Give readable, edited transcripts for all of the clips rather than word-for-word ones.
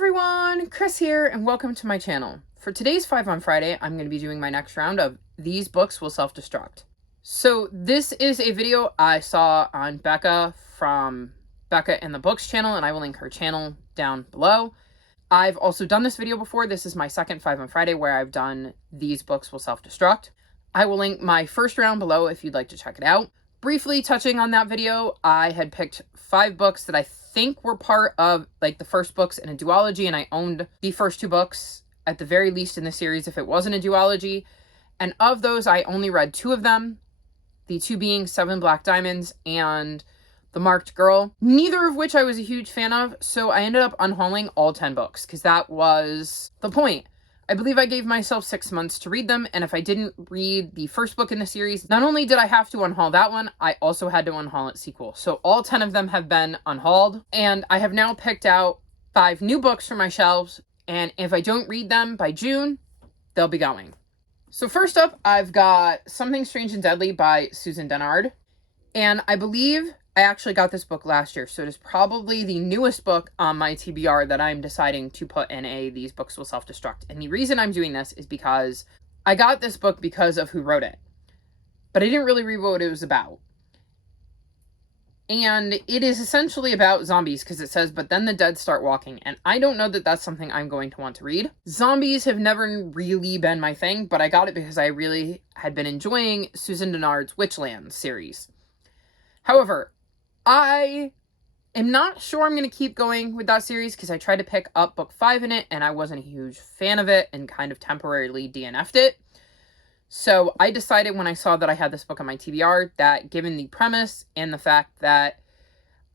everyone, Chris here, and welcome to my channel. For today's 5 on Friday, I'm going to be doing my next round of These Books Will Self-Destruct. So this is a video I saw on Becca from Becca and the Books channel, and I will link her channel down below. I've also done this video before. This is my second 5 on Friday where I've done These Books Will Self-Destruct. I will link my first round below if you'd like to check it out. Briefly touching on that video, I had picked 5 books that I think were part of like the first books in a duology, and I owned the first 2 books at the very least in the series if it wasn't a duology. And of those, I only read 2 of them, the 2 being 7 Black Diamonds and The Marked Girl, neither of which I was a huge fan of, so I ended up unhauling all 10 books because that was the point. I believe I gave myself 6 months to read them, and if I didn't read the first book in the series, not only did I have to unhaul that one, I also had to unhaul its sequel. So all 10 of them have been unhauled, and I have now picked out 5 new books from my shelves, and if I don't read them by June, they'll be going. So first up, I've got Something Strange and Deadly by Susan Dennard, and I believe I actually got this book last year, so it is probably the newest book on my TBR that I'm deciding to put in a These Books Will Self-Destruct. And the reason I'm doing this is because I got this book because of who wrote it, but I didn't really read what it was about. And it is essentially about zombies because it says, but then the dead start walking. And I don't know that that's something I'm going to want to read. Zombies have never really been my thing, but I got it because I really had been enjoying Susan Dennard's Witchland series. However, I am not sure I'm going to keep going with that series because I tried to pick up book 5 in it and I wasn't a huge fan of it and kind of temporarily DNF'd it. So I decided when I saw that I had this book on my TBR that given the premise and the fact that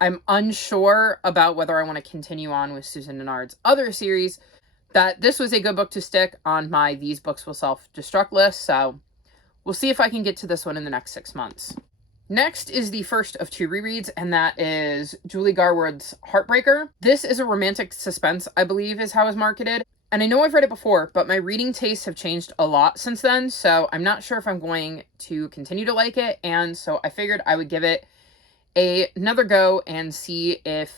I'm unsure about whether I want to continue on with Susan Dennard's other series, that this was a good book to stick on my These Books Will Self-Destruct list. So we'll see if I can get to this one in the next 6 months. Next is the first of 2 rereads, and that is Julie Garwood's Heartbreaker. This is a romantic suspense, I believe is how it's marketed. And I know I've read it before, but my reading tastes have changed a lot since then, so I'm not sure if I'm going to continue to like it, and so I figured I would give it another go and see if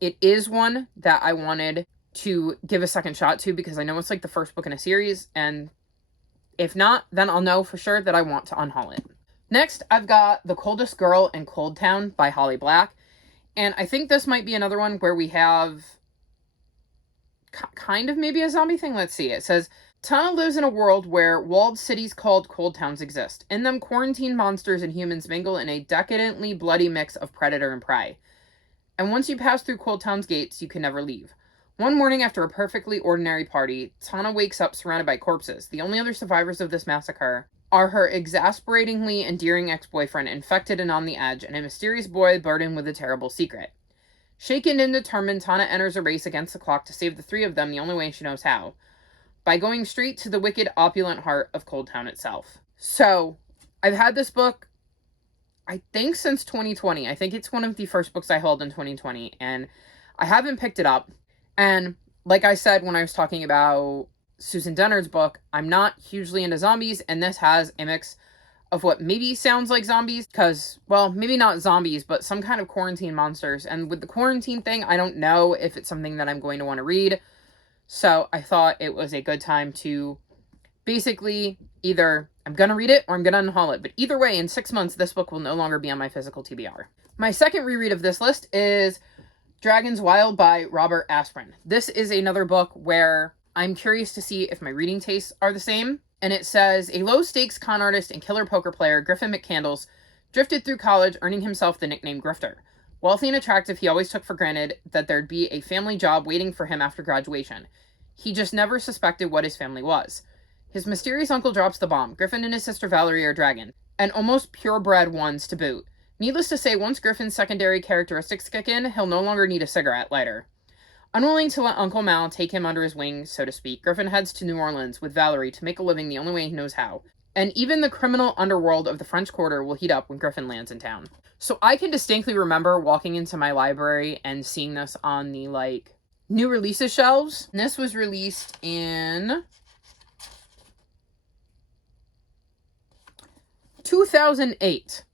it is one that I wanted to give a second shot to, because I know it's like the first book in a series, and if not, then I'll know for sure that I want to unhaul it. Next, I've got The Coldest Girl in Cold Town by Holly Black. And I think this might be another one where we have kind of maybe a zombie thing. Let's see. It says, Tana lives in a world where walled cities called cold towns exist. In them, quarantine monsters and humans mingle in a decadently bloody mix of predator and prey. And once you pass through Cold Town's gates, you can never leave. One morning after a perfectly ordinary party, Tana wakes up surrounded by corpses. The only other survivors of this massacre are her exasperatingly endearing ex-boyfriend, infected and on the edge, and a mysterious boy burdened with a terrible secret. Shaken and determined, Tana enters a race against the clock to save the 3 of them the only way she knows how, by going straight to the wicked, opulent heart of Cold Town itself. So, I've had this book, I think, since 2020. I think it's one of the first books I held in 2020, and I haven't picked it up. And like I said when I was talking about Susan Dennard's book, I'm not hugely into zombies, and this has a mix of what maybe sounds like zombies, because, well, maybe not zombies, but some kind of quarantine monsters. And with the quarantine thing, I don't know if it's something that I'm going to want to read. So I thought it was a good time to basically either I'm going to read it or I'm going to unhaul it. But either way, in 6 months, this book will no longer be on my physical TBR. My second reread of this list is Dragons Wild by Robert Asprin. This is another book where I'm curious to see if my reading tastes are the same. And it says, a low-stakes con artist and killer poker player, Griffin McCandless, drifted through college, earning himself the nickname Grifter. Wealthy and attractive, he always took for granted that there'd be a family job waiting for him after graduation. He just never suspected what his family was. His mysterious uncle drops the bomb. Griffin and his sister Valerie are dragon, and almost purebred ones to boot. Needless to say, once Griffin's secondary characteristics kick in, he'll no longer need a cigarette lighter. Unwilling to let Uncle Mal take him under his wing, so to speak, Griffin heads to New Orleans with Valerie to make a living the only way he knows how. And even the criminal underworld of the French Quarter will heat up when Griffin lands in town. So I can distinctly remember walking into my library and seeing this on the, new releases shelves. And this was released in 2008.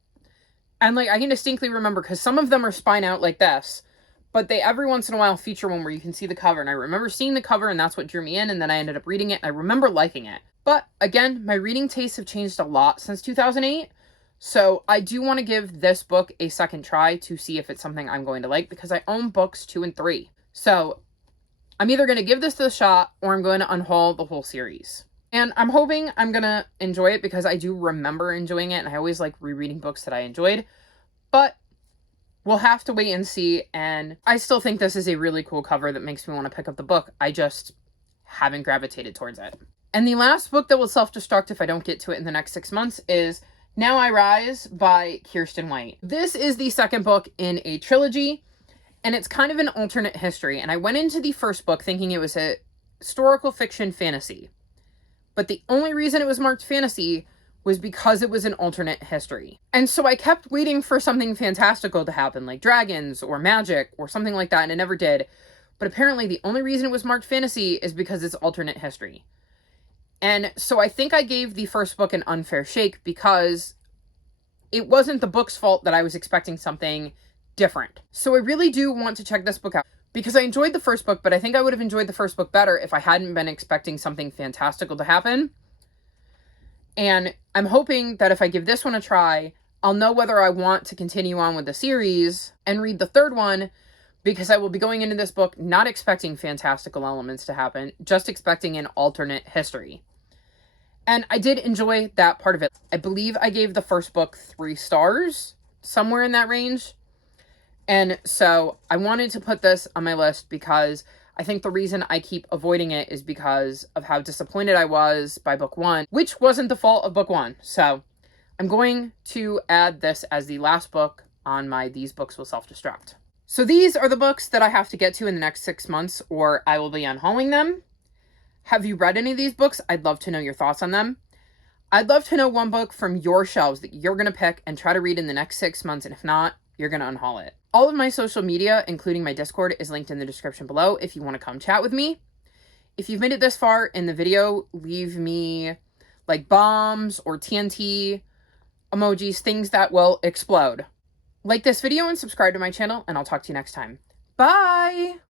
And, I can distinctly remember, because some of them are spine out like this, but they every once in a while feature one where you can see the cover, and I remember seeing the cover and that's what drew me in, and then I ended up reading it and I remember liking it. But again, my reading tastes have changed a lot since 2008, so I do want to give this book a second try to see if it's something I'm going to like, because I own books 2 and 3. So I'm either going to give this a shot or I'm going to unhaul the whole series. And I'm hoping I'm going to enjoy it, because I do remember enjoying it, and I always like rereading books that I enjoyed. But we'll have to wait and see, and I still think this is a really cool cover that makes me want to pick up the book. I just haven't gravitated towards it. And the last book that will self-destruct if I don't get to it in the next 6 months is Now I Rise by Kiersten White. This is the second book in a trilogy, and it's kind of an alternate history. And I went into the first book thinking it was a historical fiction fantasy. But the only reason it was marked fantasy was because it was an alternate history. And so I kept waiting for something fantastical to happen, like dragons or magic or something like that, and it never did. But apparently the only reason it was marked fantasy is because it's alternate history. And so I think I gave the first book an unfair shake, because it wasn't the book's fault that I was expecting something different. So I really do want to check this book out, because I enjoyed the first book, but I think I would have enjoyed the first book better if I hadn't been expecting something fantastical to happen. And I'm hoping that if I give this one a try, I'll know whether I want to continue on with the series and read the third one, because I will be going into this book not expecting fantastical elements to happen, just expecting an alternate history. And I did enjoy that part of it. I believe I gave the first book 3 stars, somewhere in that range. And so I wanted to put this on my list, because I think the reason I keep avoiding it is because of how disappointed I was by book 1, which wasn't the fault of book 1. So I'm going to add this as the last book on my These Books Will Self-Destruct. So these are the books that I have to get to in the next 6 months, or I will be unhauling them. Have you read any of these books? I'd love to know your thoughts on them. I'd love to know one book from your shelves that you're going to pick and try to read in the next 6 months, and if not, you're going to unhaul it. All of my social media, including my Discord, is linked in the description below if you want to come chat with me. If you've made it this far in the video, leave me like bombs or TNT emojis, things that will explode. Like this video and subscribe to my channel, and I'll talk to you next time. Bye!